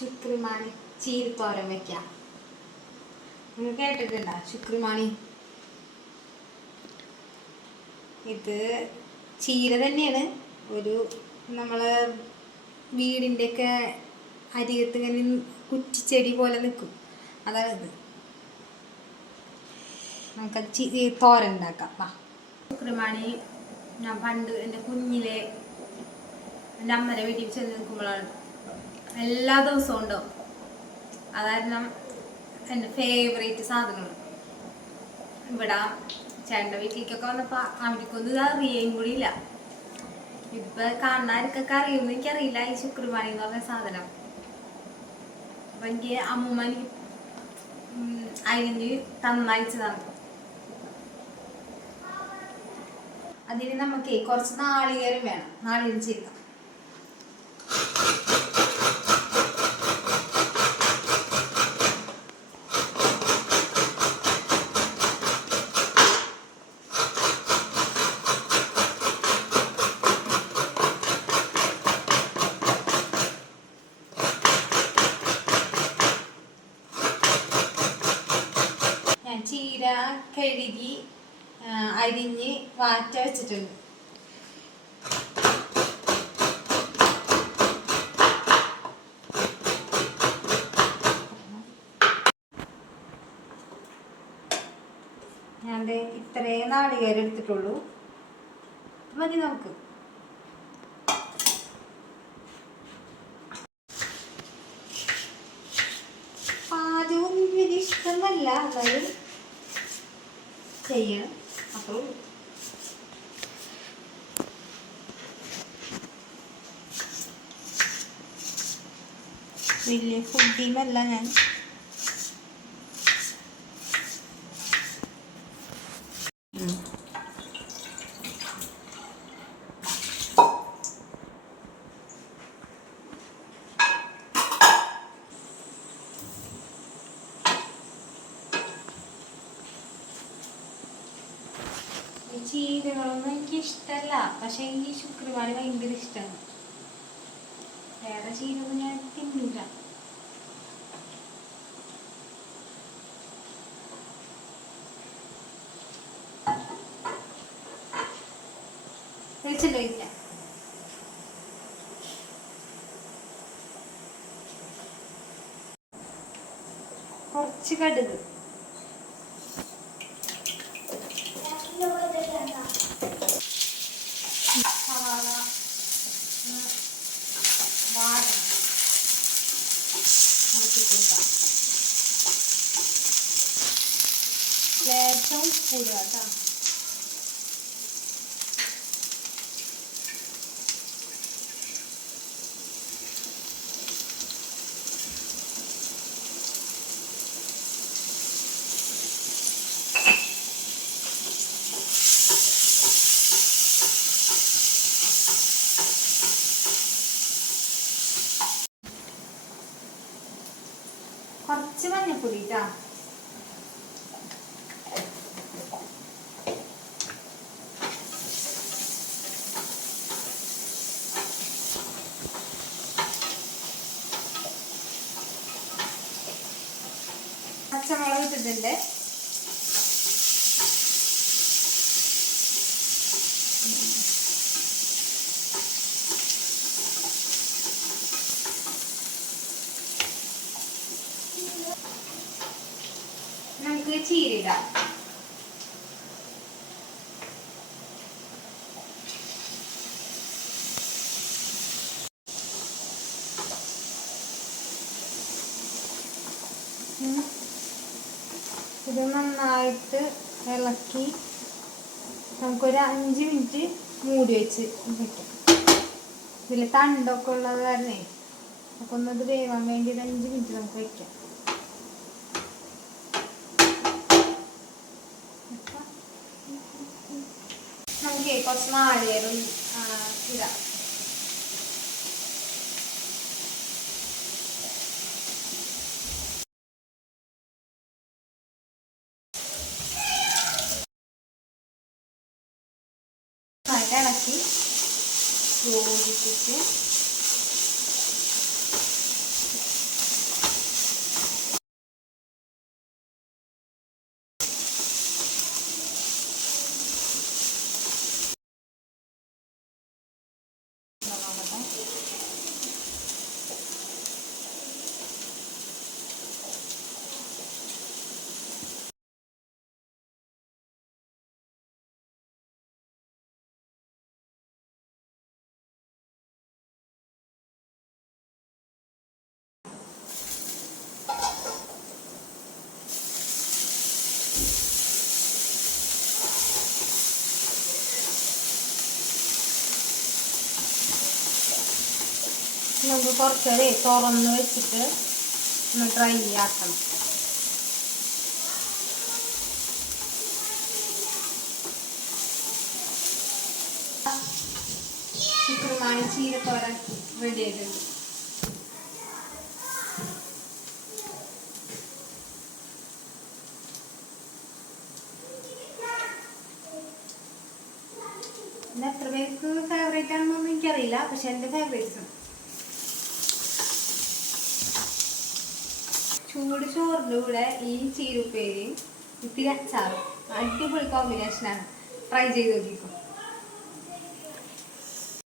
ശുക്രിമാണി ചീരത്തോരൻ വെക്കാം. നിങ്ങൾ കേട്ടിട്ടുണ്ടോ ശുക്രിമാണി? ഇത് ചീര തന്നെയാണ്. ഒരു നമ്മളെ വീടിന്റെയൊക്കെ അരികത്ത് ഇങ്ങനെ കുറ്റിച്ചെടി പോലെ നിൽക്കും. അതാണ് ഇത്. നമുക്ക് തോരൻ ഉണ്ടാക്കാം. വാ. ശുക്രിമാണി ഞാൻ പണ്ട് എന്റെ കുഞ്ഞിലെ എന്റെ അമ്മരെ വീട്ടിൽ ചെന്ന് നിൽക്കുമ്പോഴാണ് എല്ലാ ദിവസവും ഉണ്ടാവും. അതായിരുന്നു എന്റെ ഫേവറേറ്റ് സാധനങ്ങൾ ഇവിടെ ചേട്ടന്റെ വീട്ടിലേക്കൊക്കെ വന്നപ്പോൾ അവർക്കൊന്നും ഇത് അറിയുകയും കൂടി ഇല്ല. ഇപ്പൊ കാണാർക്കൊക്കെ അറിയുമെന്ന് എനിക്കറിയില്ല ഈ ശുക്രവാണി എന്ന് പറഞ്ഞ സാധനം. അപ്പൊ എനിക്ക് അമ്മൂമ്മ എനിക്ക് അരിഞ്ഞ് തന്നയച്ചതാണ് അതിന് നമുക്ക് കുറച്ച് നാളികേരം വേണം. നാളികേരം ചേർക്കാം ഞാൻ ചീര കഴുകി അരിഞ്ഞ് വാറ്റ വെച്ചിട്ടുണ്ട്. ഞാൻ ഇത്രയും നാളികേരം എടുത്തിട്ടുള്ളൂ. മതി നമുക്ക്. പാചകം വലിയ ഇഷ്ടമല്ല എന്നാലും ചെയ്യണം അപ്പം വലിയ ഫുഡീമല്ല ഞാൻ. ചീരകളൊന്നും എനിക്ക് ഇഷ്ടമല്ല പക്ഷെ ഈ ശുക്രവാണി ഭയങ്കര ഇഷ്ടമാണ് വേറെ ചീരൊന്നും ഞാൻ തിന്നില്ല കുറച്ച് കടുക്. ഇളക്കി കൊടുക്കാം ലേശം കൂടുക കേട്ടോ കുറച്ച് മഞ്ഞപ്പൊടി കേട്ടോ പച്ചമുളക് ഇട്ടിട്ടുണ്ട് നമുക്ക് ചീരിടാം. ഇത് നന്നായിട്ട് ഇളക്കി നമുക്കൊരു അഞ്ച് മിനിറ്റ് മൂടി വെച്ച് വെക്കാം ഇതിൽ തണ്ടൊക്കെ ഉള്ളത് കാരണേ ഒന്നത് വേവാൻ വേണ്ടി ഒരു അഞ്ച് മിനിറ്റ് നമുക്ക് വെക്കാം. നമുക്ക് കുറച്ച് നാളികേരം ആ, ഇടാം നന്നായിട്ട് ഇളക്കി യോജിപ്പിച്ച് നമുക്ക് കുറച്ചൊരു തുറന്ന് വെച്ചിട്ട് ഒന്ന് ഡ്രൈ ആക്കണം. ശുക്രമാണ് ചീരത്തോരൻ റെഡി ആയിട്ടുണ്ട്. എത്ര പേർക്ക് ഫേവറേറ്റ് ആണെന്നൊന്നും എനിക്കറിയില്ല പക്ഷെ എന്റെ ഫേവറേറ്റ്സ് ചൂട് ചോറിന്റെ കൂടെ ഈ ചീരുപ്പേരിയും ഇത്തിരി അച്ചാറും. അടിപൊളി കോമ്പിനേഷനാണ് ട്രൈ ചെയ്ത് നോക്കിക്കോ.